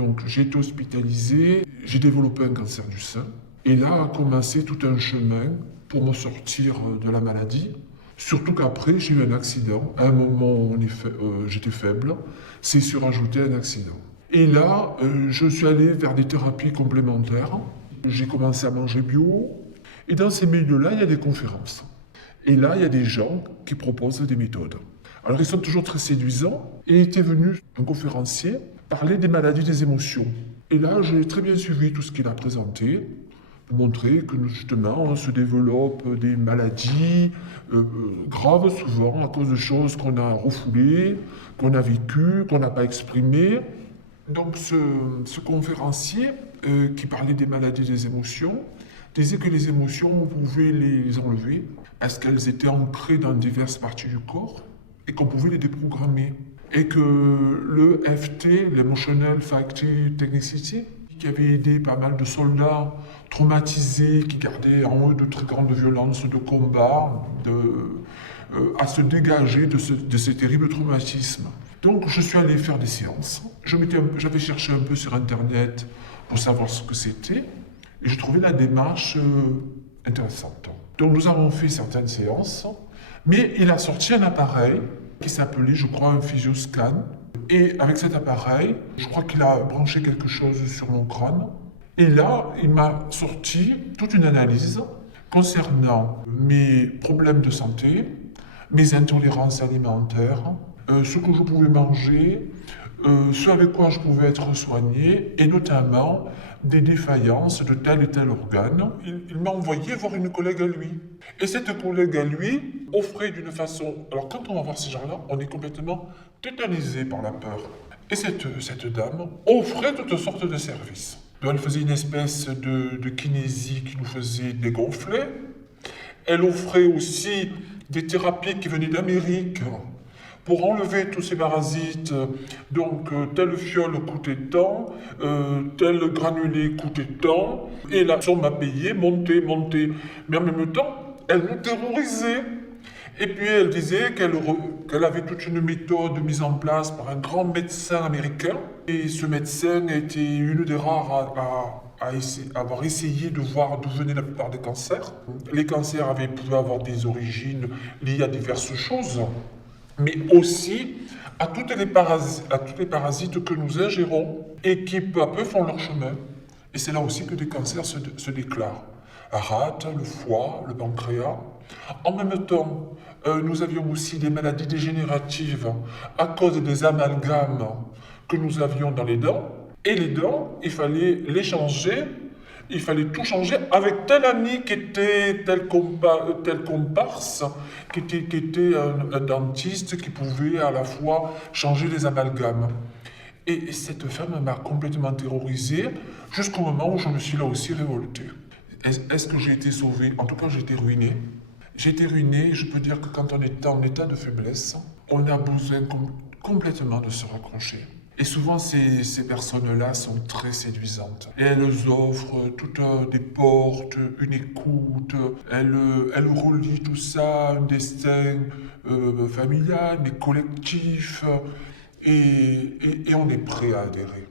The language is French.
Donc j'ai été hospitalisé, j'ai développé un cancer du sein. Et là a commencé tout un chemin pour me sortir de la maladie. Surtout qu'après, j'ai eu un accident. À un moment, j'étais faible. C'est surajouté un accident. Et là, je suis allé vers des thérapies complémentaires. J'ai commencé à manger bio. Et dans ces milieux-là, il y a des conférences. Et là, il y a des gens qui proposent des méthodes. Alors, ils sont toujours très séduisants. Et était venu un conférencier parler des maladies des émotions. Et là, j'ai très bien suivi tout ce qu'il a présenté, pour montrer que justement, on se développe des maladies graves souvent à cause de choses qu'on a refoulées, qu'on a vécues, qu'on n'a pas exprimées. Donc, ce conférencier qui parlait des maladies des émotions disait que les émotions, on pouvait les enlever parce qu'elles étaient ancrées dans diverses parties du corps et qu'on pouvait les déprogrammer. Et que le FT, l'Emotional Factor Technicity, qui avait aidé pas mal de soldats traumatisés, qui gardaient en eux de très grandes violences de combat, à se dégager de ces terribles traumatismes. Donc je suis allé faire des séances. J'avais cherché un peu sur Internet pour savoir ce que c'était, et je trouvais la démarche intéressante. Donc nous avons fait certaines séances, mais il a sorti un appareil qui s'appelait, je crois, un physioscan. Et avec cet appareil, je crois qu'il a branché quelque chose sur mon crâne. Et là, il m'a sorti toute une analyse concernant mes problèmes de santé, mes intolérances alimentaires, ce que je pouvais manger, ce avec quoi je pouvais être soigné, et notamment des défaillances de tel et tel organe. Il m'a envoyé voir une collègue à lui. Et cette collègue à lui offrait d'une façon... Alors quand on va voir ces gens-là, on est complètement tétanisé par la peur. Et cette dame offrait toutes sortes de services. Donc, elle faisait une espèce de kinésie qui nous faisait dégonfler. Elle offrait aussi des thérapies qui venaient d'Amérique pour enlever tous ces parasites. Donc, telle fiole coûtait tant, tel granulé coûtait tant, et la somme à payer montait. Mais en même temps, elle nous terrorisait. Et puis, elle disait qu'elle avait toute une méthode mise en place par un grand médecin américain. Et ce médecin était une des rares à avoir essayé de voir d'où venaient la plupart des cancers. Les cancers pouvaient avoir des origines liées à diverses choses, mais aussi à tous les parasites que nous ingérons et qui peu à peu font leur chemin. Et c'est là aussi que des cancers se déclarent. La rate, le foie, le pancréas. En même temps, nous avions aussi des maladies dégénératives à cause des amalgames que nous avions dans les dents. Et les dents, il fallait les changer, il fallait tout changer avec tel ami qui était tel comparse, qui était un dentiste qui pouvait à la fois changer les amalgames. Et cette femme m'a complètement terrorisé jusqu'au moment où je me suis là aussi révolté. Est-ce que j'ai été sauvé? En tout cas, j'ai été ruiné. J'ai été ruiné, je peux dire que quand on est en état de faiblesse, on a besoin complètement de se raccrocher. Et souvent, ces personnes-là sont très séduisantes. Et elles offrent toutes des portes, une écoute, elles relient tout ça à un destin familial, mais collectif, et on est prêt à adhérer.